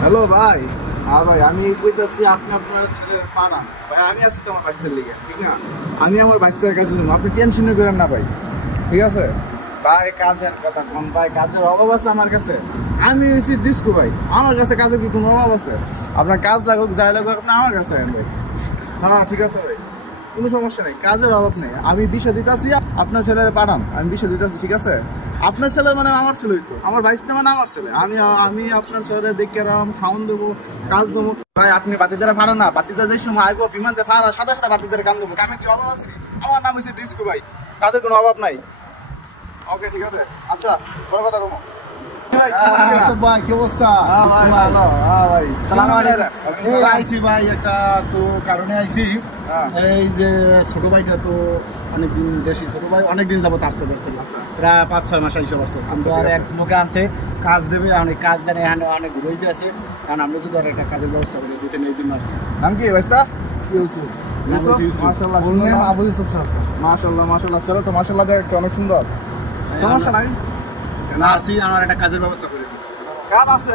Hello ভাই। হ্যাঁ ভাই, আমি কইতাছি আপনি আপনার ছেলে পাড়ান। ভাই, আমি আছি তোমার বাইসের লিগে, ঠিক না? আমি আমার বাইসের কাছে যাব। আপনি টেনশন করেন না ভাই, ঠিক আছে? ভাই, কাজের কথা কোন ভাই, কাজের অভাব আছে আমার কাছে। আমি হয়েছি ডিস্কো ভাই, আমার কাছে কাজের কি কোনো অভাব আছে? আপনার কাজ লাগুক, যাই লাগুক, আপনি আমার কাছে ভাই। হ্যাঁ ঠিক আছে ভাই, কোনো সমস্যা নেই, কাজের অভাব নেই। আমি বিষয় দিতেছি, আপনার ছেলের পাঠান আমি বিষয় দিতেছি, ঠিক আছে? আপনার ছেলে মানে আমার ছেলেই তো। আমার ভাইসটা মানে আমার ছেলে। আমি আমি আপনার ছেলে দেখে রাম খাওন দেবো, কাজ দেবো। ভাই, আপনি বাতিজারা ফাড়া না। বাতিজা যে সময় আইবো, বিমানতে ফাড়া সাদা সাদা বাতিজারে কাম দেবো। কামে কি অভাব আছে? আমার নাম হচ্ছে ডিস্কু ভাই। কাজের কোনো অভাব নাই। ওকে, ঠিক আছে। আচ্ছা বড় কথা কমো ইউসুফ ভাই কি অবস্থা? হ্যাঁ ভালো হ্যাঁ ভাই। সালাম আলাইকুম। এই আইছি ভাই একটা তো কারণে আইছি। হ্যাঁ। এই যে ছোট ভাইটা তো অনেকদিন দেশি ছোট ভাই অনেকদিন যাব তার সাথে থেকে। আচ্ছা। প্রায় পাঁচ ছয় মাস আইসে বছর কিন্তু আর এক লোকে আনছে কাজ দেবে অনেক কাজ দেয় এখানে অনেক ঘুরে আছে। কারণ আমরা যদি আর একটা কাজের ব্যবস্থা করি দুটো নিয়ে জন্য আসছি। নাম কি ইউসুফ। আবু ইউসুফ। মাশাল্লাহ মাশাল্লাহ চলো তো মাশাল্লাহ দেখতে অনেক সুন্দর। সমস্যা নাই? না আসি আমার একটা কাজের ব্যবস্থা করে দিন। কাজ আছে।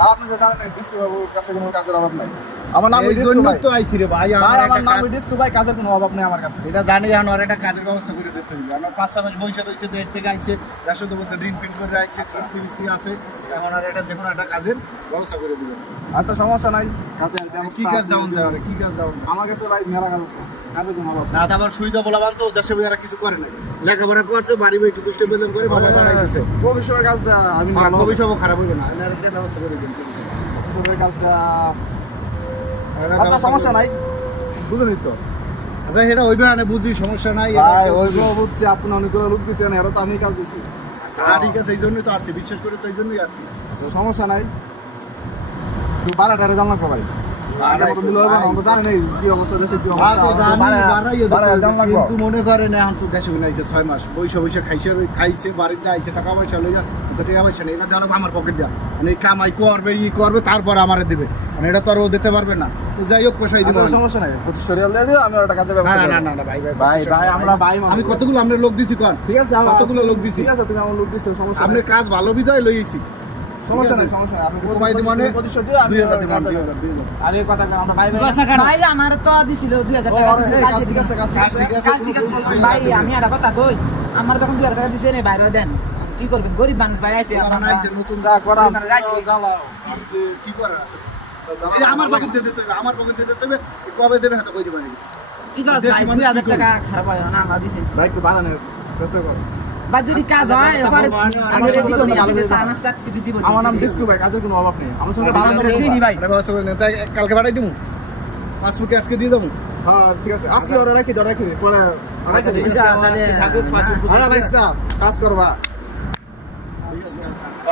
আর আপনি যে জানেন ডিসকো বাবুর কাছে কোনো কাজের অভাব নাই। আমার নাম জন্য তো আইছি রে ভাই আমার নাম কাজ- ডিসকো ভাই কাজের কোনো অভাব নেই আমার কাছে। এটা জানি এখন আর একটা কাজের ব্যবস্থা করে দিতে হবে আমার পাঁচ ছয় মাস বৈশাখ রয়েছে দেশ থেকে আইছে দেড়শো দু বছর ঋণ পিন করে আইছে কিস্তি বিস্তি আছে। এখন আর এটা যে কোনো একটা কাজের ব্যবস্থা করে দিবেন। আচ্ছা সমস্যা নাই। কাজের কি কাজ দিবেন। যায়? কি কাজ যায়? আমার কাছে ভাই মেলা কাজ আছে কাজের কোনো অভাব না আবার সুবিধা বলাবান তো দেশে বইয়ারা কিছু করে নাই। লেখাপড়া করছে বাড়ি বই একটু দুষ্টে বেতন করে বাবা বানাই দিচ্ছে ভবিষ্যতের কাজটা আমি আর ভালো কবি খারাপ হইবে না একটা ব্যবস্থা করে দিন কাজটা আচ্ছা সমস্যা নাই। বুঝুনি তো। আচ্ছা সেটা হইবে না বুঝি সমস্যা নাই ভাই এটা ওইগুলো বুঝছি আপনি অনেকগুলো লোক দিচ্ছেন এরা তো আমি কাজ দিছি। তা ঠিক আছে এই জন্যই তো আসছি বিশ্বাস করে তো এই জন্যই আসছি। তো সমস্যা নাই। বারো টাকা জানলাম ভাই কিন্তু মনে করেন এখন তো দেশে ছয় মাস। খাইছে খাইছে বাড়িতে টাকা পয়সা লইয়া তো টাকা পয়সা নেই এটা দেওয়া আমার পকেট দেওয়া মানে কামাই করবে ই করবে তারপর আমারে দেবে। মানে এটা তো আর ও দিতে পারবে না। যাই হোক আচ্ছা, সমস্যা নাই পঁচিশ রিয়াল দিয়ে দিও আমি একটা কাজের ব্যবস্থা না না না না, ভাই ভাই ভাই ভাই আমরা ভাই আমি কতগুলো আমরা লোক দিছি কোন? ঠিক আছে কতগুলো লোক দিছি? ঠিক আছে তুমি আমার লোক দিছো সমস্যা আপনি কাজ ভালো বিদায় লইছি সমস্যা নাই ঠিক আছে। সমস্যা নাই। আপনি মানে। আর এই কথা আমরা ভাই ভাই ভাই আমার তো দিছিল দুই হাজার ও, টাকা আরে, দিছিল কাজ কাজে ঠিক আছে কাজ ঠিক আছে। কাজ ঠিক আছে। কাজ ঠিক আছে। ভাই আমি একটা কথা কই আমার তখন দুই হাজার টাকা দিছে নে বাইরে দেন। কি করবেন? গরিব মানুষ ভাই আছে নতুন যা রাইস কি? জ্বালাও। কি করার আছে? আমার পকেট দিয়ে দিতে হবে আমার পকেট দিয়ে দিতে হবে কবে দেবে হাতে কইতে পারি কি করছ দেশি ভাই মানুষ দুই হাজার কি করবে? টাকা খারাপ হয় না আমার দিছে। ভাই একটু বাড়ানোর চেষ্টা করো। বা যদি কাজ হয় আচ্ছা, এবার বাবা, আমি- আমি আমার নাম ডিসকু ভাই কাজের কোনো অভাব নেই। আমার সঙ্গে ভালো করে চেষ্টা ভাই। ব্যবস্থা করে নেন। তাই কালকে পাঠাই দিমু। ফুটে আজকে দিয়ে দেবো। হ্যাঁ ঠিক আছে। আজকে ওরা রাখি ধরা রাখি। পরে। আচ্ছা, হ্যাঁ ভাই কাজ করবা।